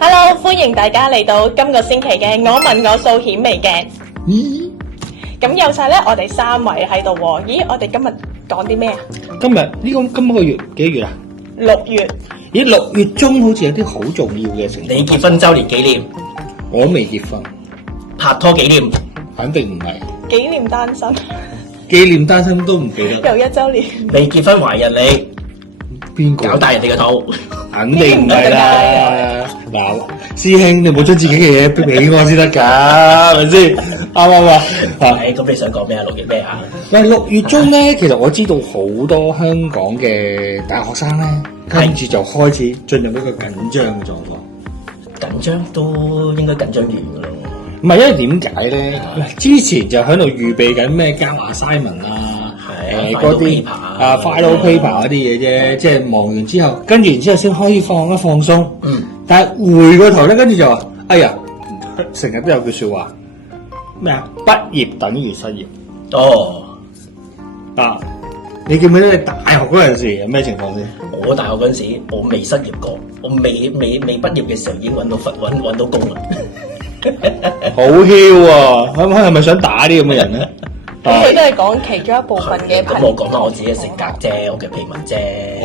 Hello，歡迎大家嚟到今個星期嘅我問我數顯微鏡。咁有晒咧，我哋3位喺度喎。咦，我哋今日講啲咩啊？今個月幾月啊？6月。咦，6月中好似有啲好重要嘅情況。你結婚周年紀念，我未結婚，拍拖紀念，肯定唔係。紀念單身。紀念單身都唔記得。又1週年。你結婚懷孕你邊個？搞大人哋個肚，肯定唔係啦。嗱，師兄你冇將自己嘅嘢俾我先得㗎，係咪先？啱唔啱啊？咁你想講咩啊？6月咩啊？喂，6月中咧，其實我知道好多香港嘅大學生咧，跟住就開始進入一個緊張嘅狀況。緊張都應該緊張完㗎咯。唔係，因為點解咧？之前就喺度預備緊咩交 assignment 啊，嗰啲final paper 嗰啲嘢啫，即係忙完之後，跟住然之後先可以放鬆。但係回個頭咧，跟住就話：哎呀，成日都有句説話咩啊？畢業等於失業。哦，你記唔記得你大學嗰陣時有咩情況先？我大學嗰陣時，我未失業過，我未畢業嘅時候已經揾到工啦。好囂喎！係咪想打啲咁嘅人咧？佢都係講其中一部分嘅。咁我講翻我自己嘅性格啫，我嘅脾文啫。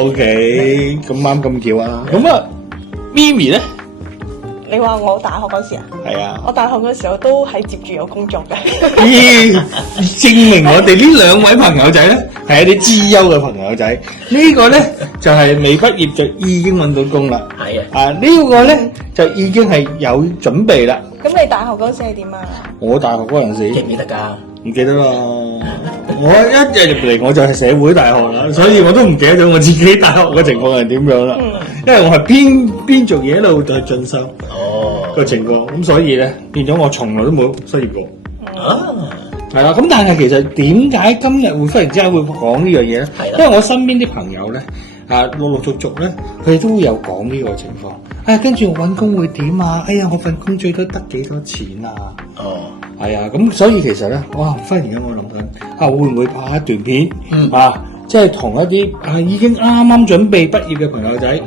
OK，咁啱咁巧啊！咁啊，咪咪咧？你話我大學嗰時啊？係啊。我大學嗰時候都係接住有工作嘅。證明我哋呢2位朋友仔咧係一啲資優嘅朋友仔。呢個咧就係未畢業就已經揾到工啦。係啊。呢個咧就已經係有準備啦。咁你大學嗰時係點啊？我大學嗰陣時記唔記得㗎？唔記得啦。我一日入嚟我就係社會大學啦，所以我都唔記得咗我自己大學嘅情況係點樣啦。因為我係邊做嘢一路去進修個情況，咁所以咧變咗我從來都冇失業過。係啦，咁但係其實點解今日會忽然之間會講呢樣嘢咧？因為我身邊啲朋友咧陸陸續續咧，佢哋都會有講呢個情況。跟住我揾工會點啊？哎呀，我份工最多得幾多錢啊？係啊，咁所以其實咧，哇！忽然間我諗緊會唔會拍一段片即係同一啲已經啱啱準備畢業嘅朋友仔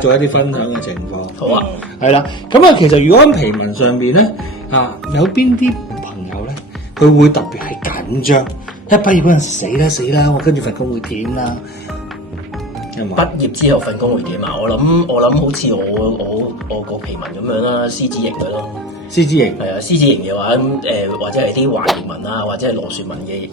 做一啲分享嘅情況。好啊，係啦，咁其實如果喺皮文上邊咧有邊啲朋友咧，佢會特別係緊張，一畢業嗰陣時死啦，我跟住份工會點啦？畢業之後份工會點啊？我諗好似我個皮文咁樣啦，獅子型嘅咯。獅子型係啊，獅子型嘅話或者係啲華盈文啊，或者係羅雪文嘅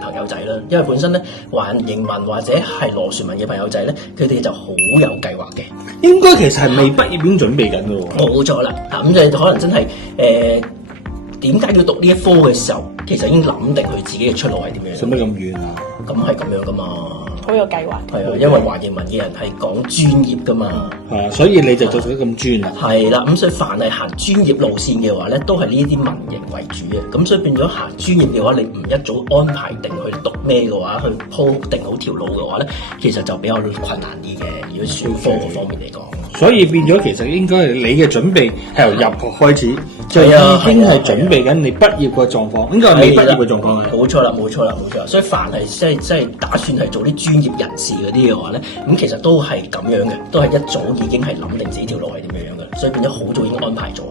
朋友仔啦。因為本身咧華盈文或者係羅雪文嘅朋友仔咧，佢哋就好有計劃嘅。應該其實係未畢業已經準備緊嘅喎。冇錯啦，咁就可能真係點解要讀呢一科嘅時候，其實已經諗定佢自己嘅出路係點樣。使乜咁遠啊？咁係咁樣噶嘛。好有計劃。係啊，因為華盈文嘅人係講專業噶嘛。係啊，所以你就做咗咁專啊。係啦，咁所以凡係行專業路線嘅話咧，都係呢啲文型為主嘅。咁所以變咗行專業嘅話，你唔一早安排定去讀咩嘅話，去鋪定好條路嘅話咧，其實就比較困難啲嘅。如果選科嗰方面嚟講。所以變咗其實應該係你嘅準備係由入學開始，就已經係準備緊你畢業嘅狀況，應該係未畢業嘅狀況。冇錯啦，冇錯啦，冇錯。所以凡係即係打算係做啲專業人士嗰啲嘅話咧，咁其實都係咁樣嘅，都係一早已經係諗定自己條路係點樣嘅，所以變咗好早已經安排咗嘅。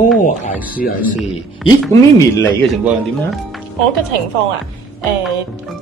哦，I see。咦，咁咪咪你嘅情況係點咧？我嘅情況啊。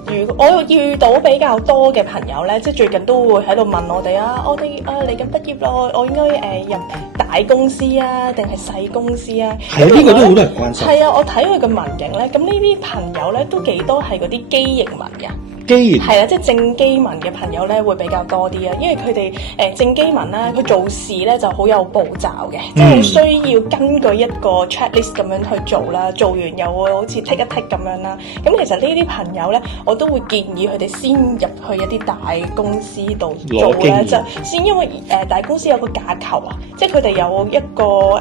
如果我遇到比較多嘅朋友咧，即係最近都會喺度問我哋我哋嚟緊畢業咯，我應該入大公司啊，定係細公司啊？係啊，呢個都好多人關心。係啊，我睇佢嘅文型咧，咁呢啲朋友咧都幾多係嗰啲機型文嘅。係啦，即係正機文嘅朋友咧會比較多啲啊，因為佢哋正機文啦，佢做事咧就好有步驟嘅，即係需要根據一個 checklist 咁樣去做啦，做完又會好似剔一剔咁樣啦。咁其實呢啲朋友咧，我都會建議佢哋先入去一啲大公司度做咧，就先因為大公司有個架構啊，即係佢哋有一個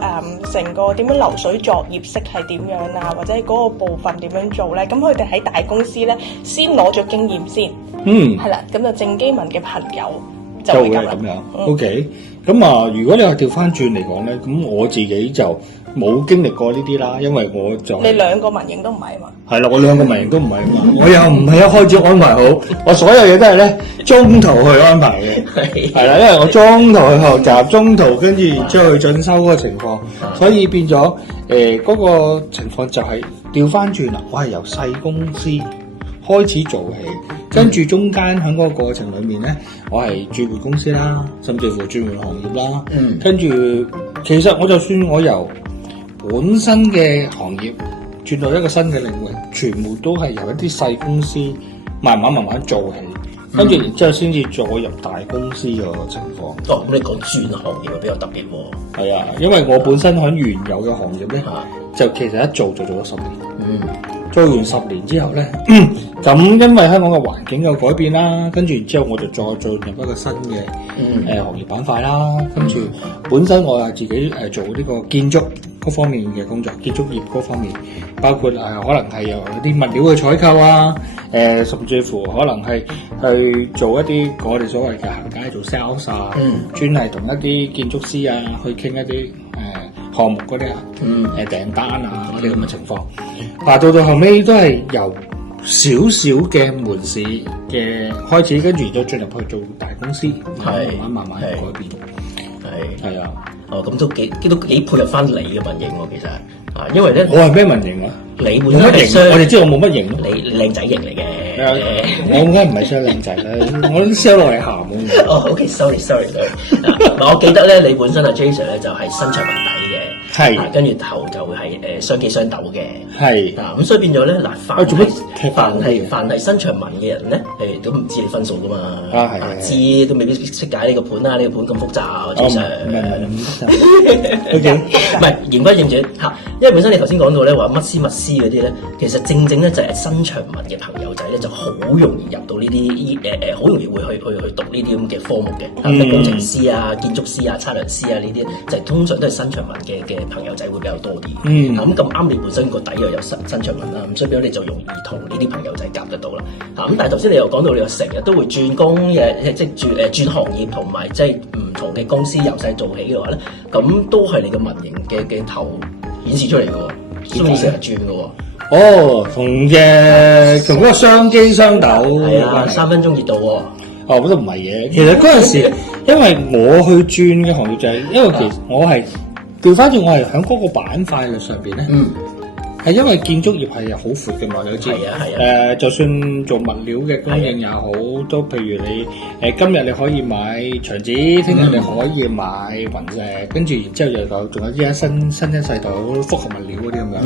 成個點樣流水作業式係點樣啊，或者嗰個部分點樣做咧，咁佢哋喺大公司咧先攞咗經驗先，係啦，咁就正機文嘅朋友就會咁樣。OK， 咁啊，如果你話調翻轉嚟講咧，咁我自己就冇經歷過呢啲啦，因為我就你兩個民營都唔係啊嘛。係啦，我兩個民營都唔係啊嘛，我又唔係一開始安排好，我所有嘢都係咧中途去安排嘅，係啦，因為我中途去學習，中途跟住然之後去進修嗰個情況，所以變咗嗰個情況就係調翻轉啦，我係由細公司開始做起，跟住中間喺嗰個過程裡面咧，我係轉換公司啦，甚至乎轉換行業啦，跟住其實我就算我由本身嘅行業轉到一個新嘅領域，全部都係由一啲細公司慢慢做起，跟住然之後先至再入大公司個情況。咁你講轉行業比較特別喎。係啊，因為我本身喺原有嘅行業咧，就其實一做就做咗10年。做完10年之後咧，咁因為香港嘅環境有改變啦，跟住然之後我就再進入一個新嘅行業板塊啦。跟住本身我係自己做呢個建築嗰方面嘅工作，建築業嗰方面，包括可能係有啲物料嘅採購啊，甚至乎可能係去做一啲我哋所謂嘅行街做 sales 啊，專係同一啲建築師啊去傾一啲項目嗰啲訂單啊嗰啲咁嘅情況。但到後尾都係由少少嘅門市嘅開始，跟住再進入去做大公司，慢慢改變。係啊。咁都幾配合翻你嘅民營喎，其實因為咧，我係咩民營啊？你本身係我哋知道我冇乜型，你靚仔型嚟嘅。我梗係唔係雙靚仔啦，我都 sell 落嚟鹹嘅。OK，sorry。我記得咧，你本身阿 Jason 咧就係身長文底嘅。係，跟住頭就會係雙機雙斗嘅，係咁所以變咗咧嗱，凡係身長文嘅人咧，都唔知你分數噶嘛，知都未必識解呢個盤啦，呢個盤咁複雜，正常。唔係言歸正傳嚇，因為本身你頭先講到咧話乜斯嗰啲咧，其實正咧就係身長文嘅朋友仔咧，就好容易入到呢啲好容易會去讀呢啲咁嘅科目嘅，工程師啊、建築師啊、測量師啊呢啲，就係通常都係身長文嘅朋友仔會比較多啲，咁啱你本身個底又有身長文啦，咁所以變咗你就容易同呢啲朋友仔夾得到啦。咁但係頭先你又講到你話成日都會轉工嘅，即係轉行業同埋即係唔同嘅公司由細做起嘅話咧，咁都係你嘅民營嘅頭顯示出嚟嘅喎，所以成日轉嘅喎。同嗰個雙機雙斗係啊，3分鐘熱度喎。我都唔係嘅，其實嗰陣時因為我去轉嘅行業就係因為其實我係。調翻轉，我係喺嗰個板塊上邊咧，係因為建築業係好闊嘅嘛，你都知。就算做物料嘅供應也好，都譬如你今日你可以買牆紙，聽日你可以買雲石，跟住然之後又仲有依家新一世代複合物料嗰啲咁樣。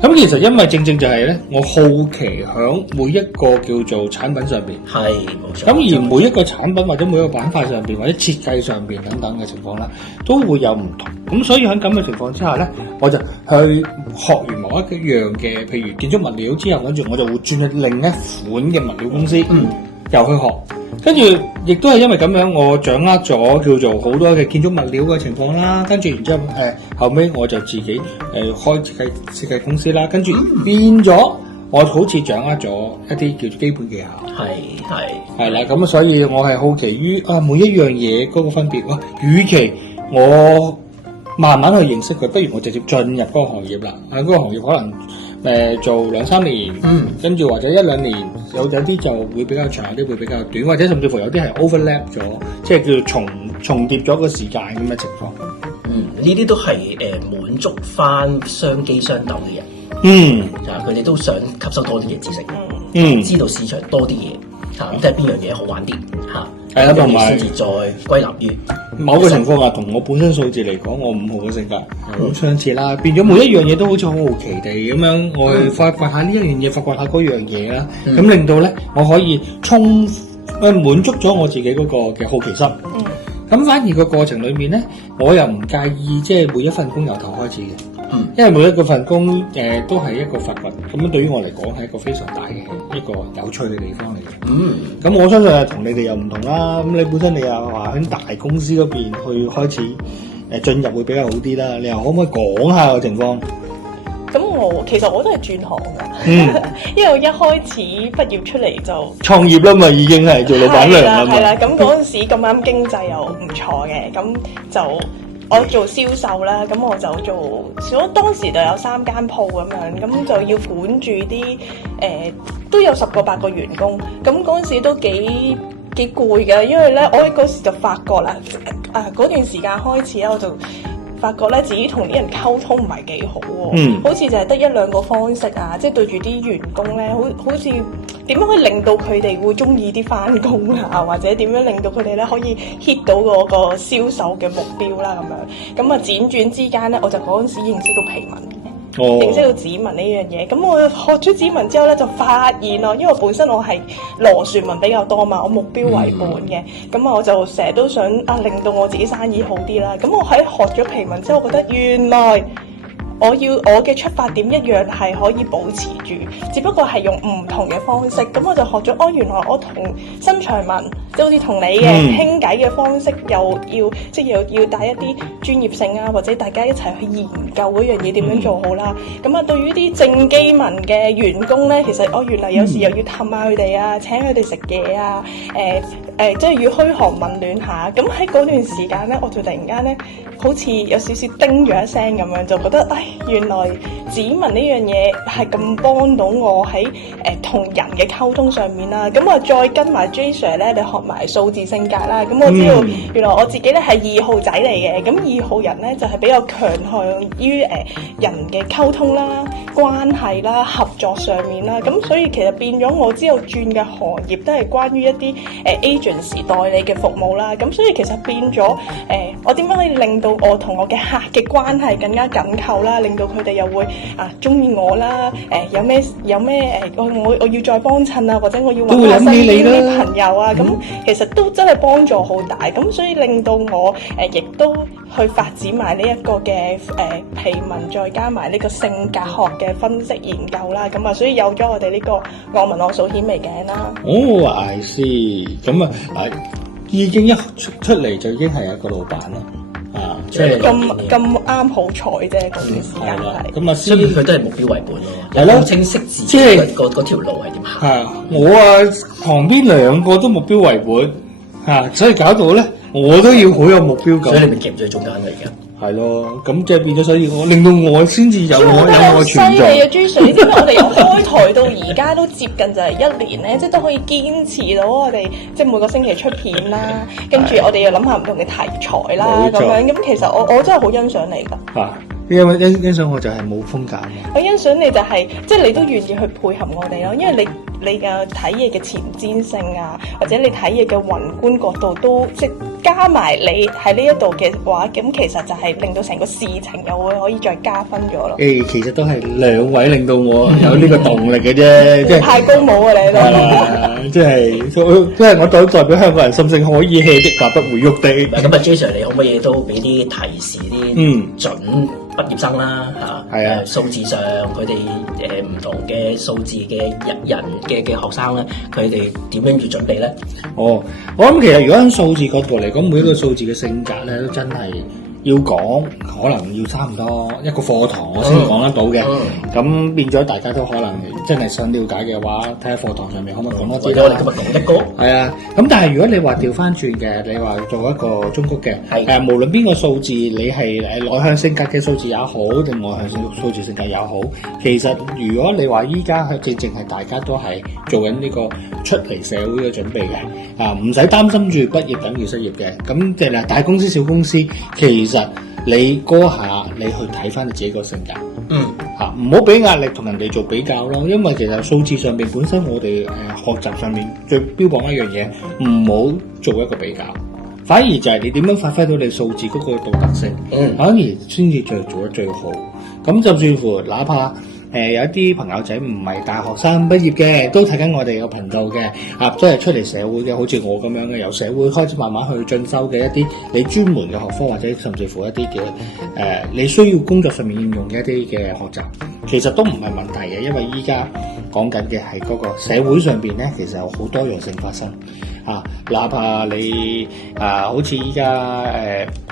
咁其實因為正就係咧，我好奇響每一個叫做產品上邊，係冇錯。咁而每一個產品或者每一個板塊上邊或者設計上邊等等嘅情況啦，都會有唔同。咁所以喺咁嘅情況之下咧，我就去學完某一樣嘅，譬如建築物料之後，跟住我就會轉去另一款嘅物料公司，又去學。跟住亦都係因為咁樣，我掌握咗叫做好多嘅建築物料嘅情況啦。跟住然之後後尾我就自己開設計公司啦。跟住變咗，我好似掌握咗一啲叫做基本技巧。係啦，咁所以我係好奇於每一樣嘢嗰個分別。與其我慢慢去認識佢，不如我直接進入嗰個行業啦。喺嗰個行業可能做2-3年，跟住或者1-2年，有啲就會比較長，有啲會比較短，或者甚至乎有啲係 overlap 咗，即係叫做重疊咗個時間咁嘅情況。呢啲都係滿足翻雙機雙斗嘅人。就係佢哋都想吸收多啲嘅知識，知道市場多啲嘢，咁即係邊樣嘢好玩啲嚇。係啦，同埋先至再歸納於某個情況下，同我本身數字嚟講，我5號嘅性格好相似啦。變咗每一樣嘢都好似好好奇地咁樣，我去發掘下呢一樣嘢，發掘下嗰樣嘢啦。咁令到咧，我可以滿足咗我自己嗰個嘅好奇心。咁反而個過程裏面咧，我又唔介意即係每一份工由頭開始嘅。因為每一個份工都係一個發掘，咁樣對於我嚟講係一個非常大嘅一個有趣嘅地方嚟嘅。咁我相信係同你哋又唔同啦。咁你本身你又話喺大公司嗰邊去開始進入會比較好啲啦。你又可唔可以講下個情況？咁其實我都係轉行㗎，因為我一開始畢業出嚟就創業啦嘛，已經係做老闆娘啦嘛。係啦，咁嗰陣時咁啱經濟又唔錯嘅，咁就我做銷售啦，咁我就做，當時就有3間鋪咁樣，咁就要管住啲都有10個8個員工，咁嗰陣時都幾攰㗎，因為咧我嗰時就發覺啦，嗰段時間開始咧我就發覺咧自己同啲人溝通唔係幾好喎，好似就係得1-2個方式啊，即係對住啲員工咧，好似點樣可以令到佢哋會鍾意啲返工啊，或者點樣令到佢哋咧可以 hit 到嗰個銷售嘅目標啦咁樣，咁啊輾轉之間咧，我就嗰陣時認識到皮紋。認識到指紋呢樣嘢，咁我學咗指紋之後咧，就發現咯，因為本身我係螺旋紋比較多嘛，我目標為本嘅，咁我就成日都想令到我自己生意好啲啦。咁我喺學咗皮紋之後，我覺得原來我嘅出發點一樣係可以保持住，只不過係用唔同嘅方式。咁我就學咗，原來我同身長紋，即係好似同你嘅傾偈嘅方式，又要帶一啲專業性啊，或者大家一齊去研究嗰樣嘢點樣做好啦。咁對於啲正機紋嘅員工咧，其實我原來有時又要氹下佢哋啊，請佢哋食嘢啊，即係要噓寒問暖下。咁喺嗰段時間咧，我就突然間咧，好似有少少叮咗一聲咁樣，就覺得原來指紋呢樣嘢係咁幫到我喺同人嘅溝通上面啦。咁我再跟埋 J Sir 咧，你學埋數字性格啦。咁我知道原來我自己咧係2號仔嚟嘅。咁2號人咧就係比較強項於人嘅溝通啦、關係啦、合作上面啦。咁所以其實變咗我之後轉嘅行業都係關於一啲agency 代理嘅服務啦。咁所以其實變咗我點樣可以令到我同我嘅客嘅關係更加緊扣啦，令到佢哋又會中意我啦，有咩我要再幫襯啊，或者我要揾下身邊啲朋友啊，咁其實都真係幫助好大，咁所以令到我亦都去發展埋呢一個嘅皮紋，再加埋呢個性格學嘅分析研究啦，咁所以有咗我哋呢個我紋我數顯微鏡啦。I see，咁已經一出嚟就已經係一個老闆啦。即係咁啱好彩啫，嗰段時間係。咁所以佢都係目標為本咯，係咯，好清晰自己嗰條路係點行。係我旁邊2個都目標為本，所以搞到咧我都要好有目標感。所以你咪夾咗喺中間嚟嘅。係咯，咁即係變咗，所以我令到我先至有我存在。犀利啊，朱 Sir！你知唔知我哋由開台到而家都接近就係1年咧，即係都可以堅持到我哋即係每個星期出片啦，跟住我哋又諗下唔同嘅題材啦，咁樣咁其實我真係好欣賞你㗎。因為欣賞我就係冇風格嘅。我欣賞你就係即係你都願意去配合我哋咯，因為你嘅睇嘢嘅前瞻性啊，或者你睇嘢嘅宏觀角度都即係加埋你喺呢一度嘅話，咁其實就係令到成個事情又會可以再加分咗咯。其實都係2位令到我有呢個動力嘅啫，即係太高帽啊你都。即係我代表香港人心聲，可以 hea 的，但不會喐的。咁J Sir，你可唔可以都俾啲提示啲準畢業生啦嚇？數字上佢哋唔同嘅數字嘅人嘅學生咧，佢哋點樣要準備咧？我諗其實如果喺數字角度嚟講，每一個數字嘅性格咧，都真係要講，可能要差唔多一個課堂我先講得到嘅。咁變咗大家都可能真係想了解嘅話，睇下課堂上面可唔可以講得多啲。我哋今日講得高。係啊，咁但係如果你話調翻轉嘅，你話做一個中谷嘅，無論邊個數字，你係內向性格嘅數字也好，定外向數字性格也好，其實如果你話依家正係大家都係做緊呢個出嚟社會嘅準備嘅，唔使擔心住畢業等於失業嘅。咁即係大公司小公司，其實你嗰下你去睇翻你自己個性格，唔好俾壓力同人哋做比較咯。因為其實數字上面本身我哋學習上面最標榜一樣嘢，唔好做一個比較，反而就係你點樣發揮到你數字嗰個獨特性，反而先至做得最好。咁就算乎哪怕有一啲朋友仔唔係大學生畢業嘅，都睇緊我哋個頻道嘅，都係出嚟社會嘅，好似我咁樣嘅，由社會開始慢慢去進修嘅一啲你專門嘅學科，或者甚至乎一啲嘅你需要工作上面應用嘅一啲嘅學習。其實都唔係問題嘅，因為依家講緊嘅係嗰個社會上邊咧，其實有好多樣性發生啊，哪怕你好似依家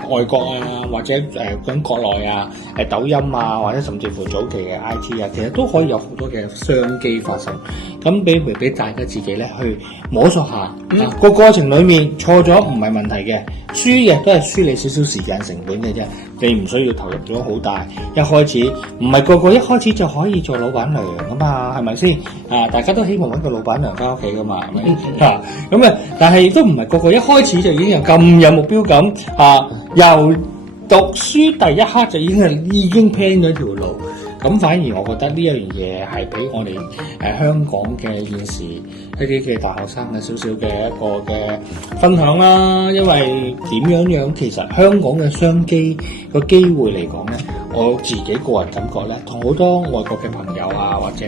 外國啊，或者咁國內啊，抖音啊，或者甚至乎早期嘅 IT 啊，其實都可以有好多嘅商機發生。咁俾大家自己咧去摸索下，個過程裡面錯咗唔係問題嘅，輸嘅都係輸你少少時間成本嘅啫。你唔需要投入咗好大，一開始唔係個個一開始就可以做老闆娘噶嘛，係咪先？大家都希望揾個老闆娘翻屋企噶嘛，係咪？咁但係亦都唔係個個一開始就已經有咁有目標感，由讀書第一刻就已經 plan 咗條路。咁反而我覺得呢一樣嘢係俾我哋香港嘅現時一啲嘅大學生嘅少少嘅一個嘅分享啦。因為點樣其實香港嘅商機個機會嚟講咧，我自己個人感覺咧，同好多外國嘅朋友啊，或者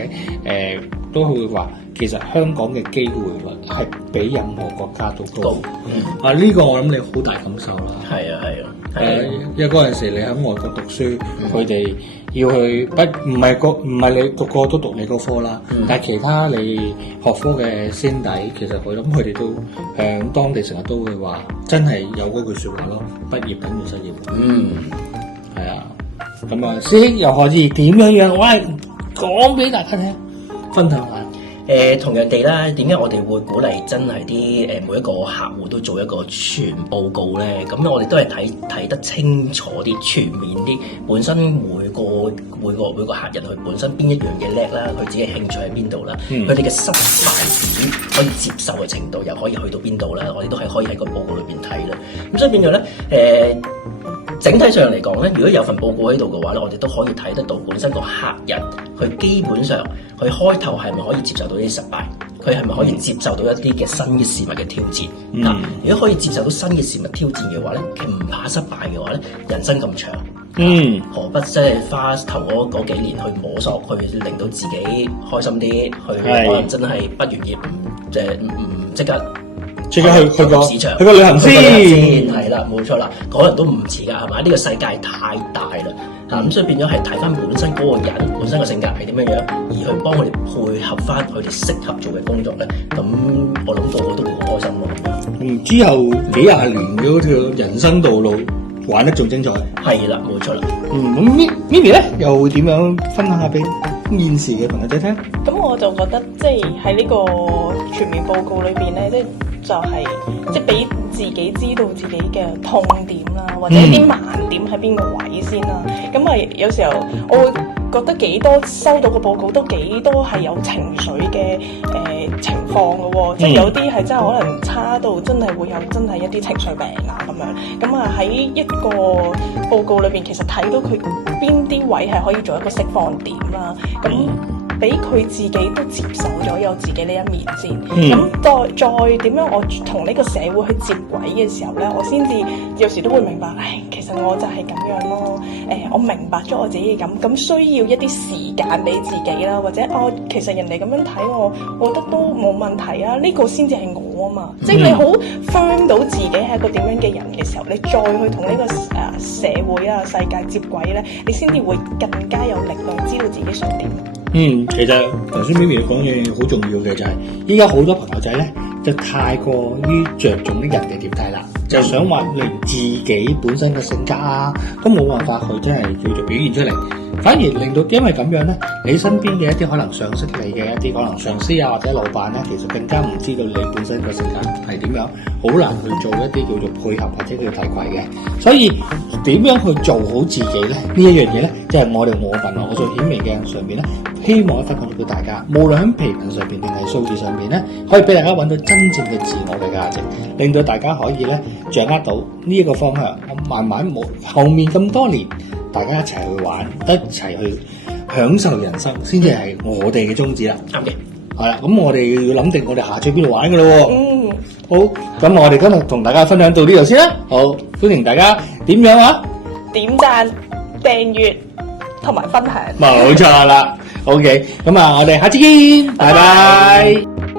都會話，其實香港嘅機會率係比任何國家都高。呢個我諗你好大感受啦。係啊，因為嗰陣時你喺外國讀書，佢哋要去唔係你讀個都讀你個科啦，但係其他你學科嘅先底，其實我諗佢哋都喺當地成日都會話，真係有嗰句説話咯，畢業等於失業。係啊，咁啊，師兄又可以點樣？喂，講俾大家聽，分享下。同樣地啦，點解我哋會鼓勵真係啲每一個客戶都做一個全報告咧？咁我哋都係睇得清楚啲、全面啲，本身每個客人佢本身邊一樣嘢叻啦，佢自己興趣喺邊度啦，佢哋嘅失敗點可以接受嘅程度又可以去到邊度啦，我哋都係可以喺個報告裏邊睇啦。咁所以變咗咧，整體上嚟講咧，如果有份報告喺度嘅話咧，我哋都可以睇得到本身個客人佢基本上佢開頭係咪可以接受到啲失敗，佢係咪可以接受到一啲嘅新嘅事物嘅挑戰。如果可以接受到新嘅事物挑戰嘅話咧，佢唔怕失敗嘅話咧，人生咁長，何不即係花頭嗰幾年去摸索，去令到自己開心啲，去可能真係畢完業唔即刻去個市場，去個旅行先，係啦，冇錯啦，嗰人都唔遲㗎，係咪？呢個世界太大啦，咁所以變咗係睇翻本身嗰個人本身嘅性格係點樣樣，而去幫佢哋配合翻佢哋適合做嘅工作咧，咁我諗個個都會好開心咯。之後幾廿年嘅嗰條人生道路玩得仲精彩。係啦，冇錯啦。咁Mimi 咧又點樣分享下俾現時嘅朋友仔聽？咁我就覺得即係喺呢個全面報告裏邊咧，就係即係俾自己知道自己嘅痛點啦，或者啲盲點喺邊個位先啦。咁啊，有時候我會覺得幾多收到個報告都幾多係有情緒嘅情況嘅喎，即係有啲係真係可能差到真係會有真係一啲情緒病啊咁樣。咁啊喺一個報告裏邊，其實睇到佢邊啲位係可以做一個釋放點啦。咁俾佢自己都接受咗有自己呢一面先，咁再點樣我同呢個社會去接軌嘅時候咧，我先至有時都會明白，其實我就係咁樣咯。我明白咗我自己咁需要一啲時間俾自己啦，或者其實人哋咁樣睇我覺得都冇問題啊。呢個先至係我啊嘛，即係你好 firm 到自己係一個點樣嘅人嘅時候，你再去同呢個社會啊世界接軌咧，你先至會更加有力量知道自己想點。其實頭先 Mimi 講嘢好重要嘅就係，依家好多朋友仔咧就太過於着重啲人哋點睇啦，就想話連自己本身嘅性格都冇辦法去真係叫做表現出嚟，反而令到因為咁樣咧，你身邊嘅一啲可能賞識你嘅一啲可能上司或者老闆咧，其實更加唔知道你本身個性格係點樣，好難去做一啲叫做配合或者叫做提攜嘅。所以點樣去做好自己咧？呢一樣嘢咧，即係我做顯微鏡上邊咧，希望分享到俾大家，無論喺皮紋上邊定係數字上邊咧，可以俾大家揾到真正嘅自我嘅價值，令到大家可以咧掌握到呢一個方向。慢慢後面咁多年，大家一齊去玩，一齊去享受人生，先至係我哋嘅宗旨啦。啱嘅，係啦，咁我哋要諗定我哋下次邊度玩噶咯。好，咁我哋今日同大家分享到呢度先啦。好，歡迎大家點樣啊？點讚、訂閱同埋分享。冇錯啦。OK，咁我哋下次見，拜拜。